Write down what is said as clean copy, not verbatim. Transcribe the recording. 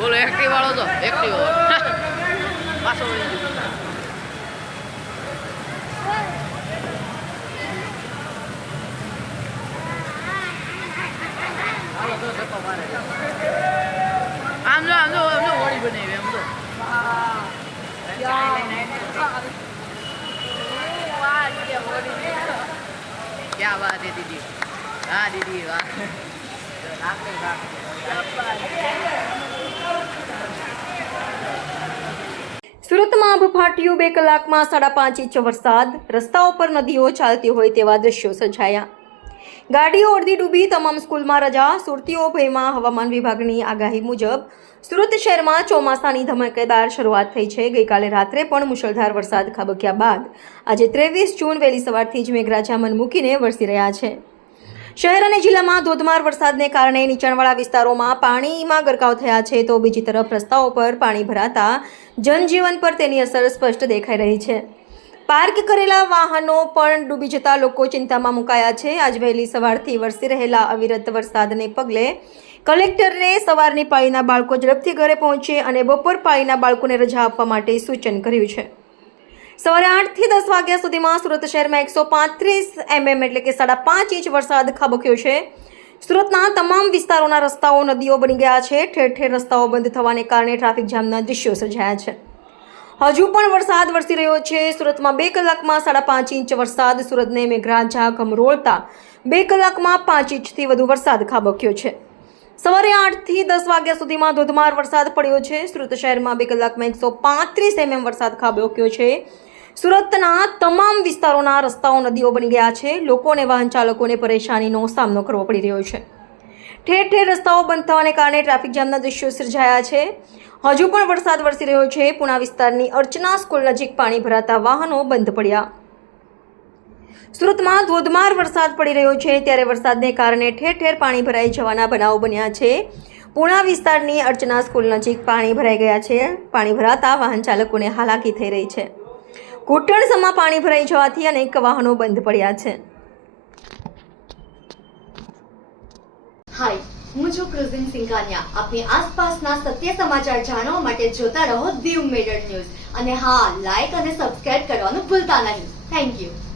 બોલો એક્ટિવ વાળો તો એક્ટિવ પાછો આમ જો હોળી બનાવી એમ તો क्या बात है दीदी हाँ दीदी वाह સુરતમાં આભ ફાટ્યું 2 કલાકમાં 5.5 ઇંચ વરસાદ રસ્તાઓ પર નદીઓ ચાલતી હોય તેવા દ્રશ્યો સર્જાયા ગાડીઓ અડધી ડૂબી તમામ સ્કૂલમાં રજા સુરતીઓ ભયમાં હવામાન વિભાગની આગાહી મુજબ સુરત શહેરમાં ચોમાસાની ધમાકેદાર શરૂઆત થઈ છે ગઈકાલે રાત્રે પણ મુશળધાર વરસાદ ખાબક્યા બાદ આજે 23 જૂન વહેલી સવારથી જ મેઘરાજા મન મૂકીને વરસી રહ્યા છે શહેર અને જિલ્લામાં ધોધમાર વરસાદને કારણે નીચાણવાળા વિસ્તારોમાં પાણીમાં ગરકાવ થયા છે તો બીજી તરફ રસ્તાઓ પર પાણી ભરાતા જનજીવન પર તેની અસર સ્પષ્ટ દેખાઈ રહી છે પાર્ક કરેલા વાહનો પણ ડૂબી જતા લોકો ચિંતામાં મુકાયા છે આજ વહેલી સવારથી વરસી રહેલા અવિરત વરસાદને પગલે કલેક્ટરને સવારની પાળીના બાળકો ઝડપથી ઘરે પહોંચે અને બપોર પાળીના બાળકોને રજા આપવા માટે સૂચન કર્યું છે સવારે 8 થી 10 વાગ્યા સુધીમાં સુરત શહેરમાં 135 mm એટલે કે 5.5 ઇંચ વરસાદ ખાબક્યો છે સુરતના તમામ વિસ્તારોના રસ્તાઓ નદીઓ બની ગયા છે ઠેર ઠેર રસ્તાઓ બંધ થવાને કારણે ટ્રાફિક જામના દ્રશ્યો સર્જાયા છે હજુ પણ વરસાદ વરસી રહ્યો છે સુરતમાં 2 કલાકમાં 5.5 ઇંચ વરસાદ સુરતને મેઘરાજા ગમરોળતા 2 કલાકમાં 5 ઇંચથી વધુ વરસાદ ખાબક્યો છે સવારે 8 થી 10 વાગ્યા સુધીમાં ધોધમાર વરસાદ પડ્યો છે સુરત શહેરમાં 2 કલાકમાં 135 mm વરસાદ ખાબક્યો છે સુરતના તમામ વિસ્તારોના રસ્તાઓ નદીઓ બની ગયા છે લોકોને વાહન ચાલકોને પરેશાનીનો સામનો કરવો પડી રહ્યો છે ઠેર ઠેર રસ્તાઓ બંધ થવાને કારણે ટ્રાફિક જામના દ્રશ્યો સર્જાયા છે હજુ પણ વરસાદ વરસી રહ્યો છે પુણા વિસ્તારની અર્ચના સ્કૂલ નજીક પાણી ભરાતા વાહનો બંધ પડ્યા સુરતમાં ધોધમાર વરસાદ પડી રહ્યો છે ત્યારે વરસાદને કારણે ઠેર ઠેર પાણી ભરાઈ જવાના બનાવો બન્યા છે પુણા વિસ્તારની અર્ચના સ્કૂલ નજીક પાણી ભરાઈ ગયા છે પાણી ભરાતા વાહન ચાલકોને હાલાકી થઈ રહી છે ઘૂંટણસમાં પાણી ભરાઈ જવાથી અનેક વાહનો બંધ પડ્યા છે હાય હું છું ક્રુઝિન સિંઘાનિયા આપની આસપાસના સત્ય સમાચાર જાણવા માટે જોતા રહો દીવ મિરર ન્યૂઝ અને હા લાઈક અને સબસ્ક્રાઇબ કરવાનું ભૂલતા નહીં થેન્ક યુ